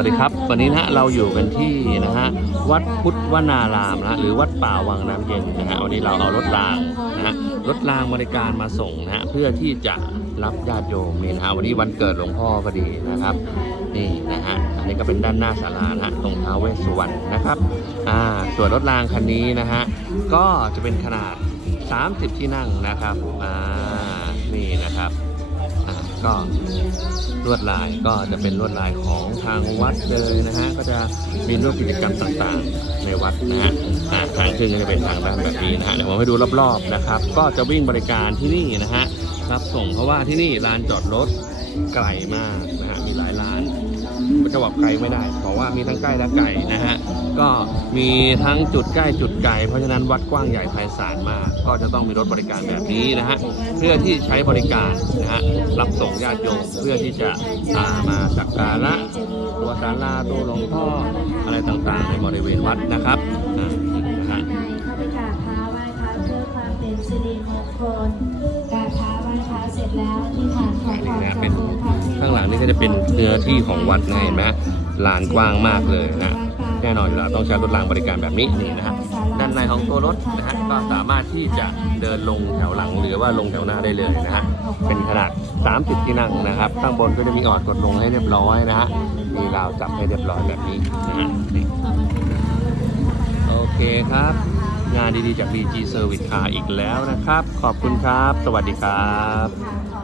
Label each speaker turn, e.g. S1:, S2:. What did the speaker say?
S1: วัสดีครับ วันนี้นะฮะเราอยู่กันที่นะฮะวัดพุทธวนารามนะหรือวัดป่าวังน้ำเย็นนะฮะวันนี้เราเอารถรางนะฮะรถรางบริการมาส่งนะฮะเพื่อที่จะรับญาติโยมนี่นะฮะวันนี้วันเกิดหลวงพ่อพอดีนะครับ นี่นะฮะอันนี้ก็เป็นด้านหน้าศาลานะฮะตรงท้าวเวสสุวรรณนะครับอ่าส่วนรถรางคันนี้นะฮะก็จะเป็นขนาด 30 ที่นั่งนะครับอ่านี่นะครับ ก็ลวดลายก็จะเป็นลวดลายของทางวัดเลยนะฮะก็จะมีร่วมกิจกรรมต่างๆ ในวัดนะฮะทางขึ้นก็จะเป็นทางด้านแบบนี้นะฮะเดี๋ยวผมให้ดูรอบๆนะครับ ก็จะวิ่งบริการที่นี่นะฮะรับส่งเพราะว่าที่นี่ลานจอดรถไกลมากนะฮะมีหลายลานจะบอกไกลไม่ได้เพราะว่ามีทั้งใกล้และไกลนะฮะก็มีทั้งจุดใกล้จุดไกลเพราะฉะนั้นวัดกว้างใหญ่ไพศาลมาก ก็จะต้องมีรถบริการแบบนี้นะฮะเพื่อที่ใช้บริการนะฮะรับส่งญาติโยมเพื่อที่จะอ่ามาสักการะตัวศาลาตัวหลวงพ่ออะไรต่างๆ ในบริเวณวัดนะครับอ่านะฮะ
S2: เข้าไปกราบเท้าไหว้เท้าเพื่อความเป็นสิริมงคลกราบเท้าไหว้เท้าเสร็จแล้วอธิษฐานขอพร
S1: นี่นะ
S2: จาก
S1: เป็น
S2: องค์พระเทพ
S1: ข้างหลังนี่ก็จะเป็นเนื้อที่ของวัดนะเห็นไหมฮะลานกว้างมากเลยนะ แน่นอนอยู่แล้วต้องใช้รถรางบริการแบบนี้นี่นะฮะด้านในของตัวรถนะฮะก็สามารถที่จะเดินลงแถวหลังหรือว่าลงแถวหน้าได้เลยนะฮะเป็นขนาด 30 ที่นั่งนะครับข้างบนก็จะมีออดกดลงให้เรียบร้อยนะฮะมีราวจับให้เรียบร้อยแบบนี้นะฮะโอเคครับงานดีๆจาก BG Service Car อีกแล้วนะครับ ขอบคุณครับ สวัสดีครับ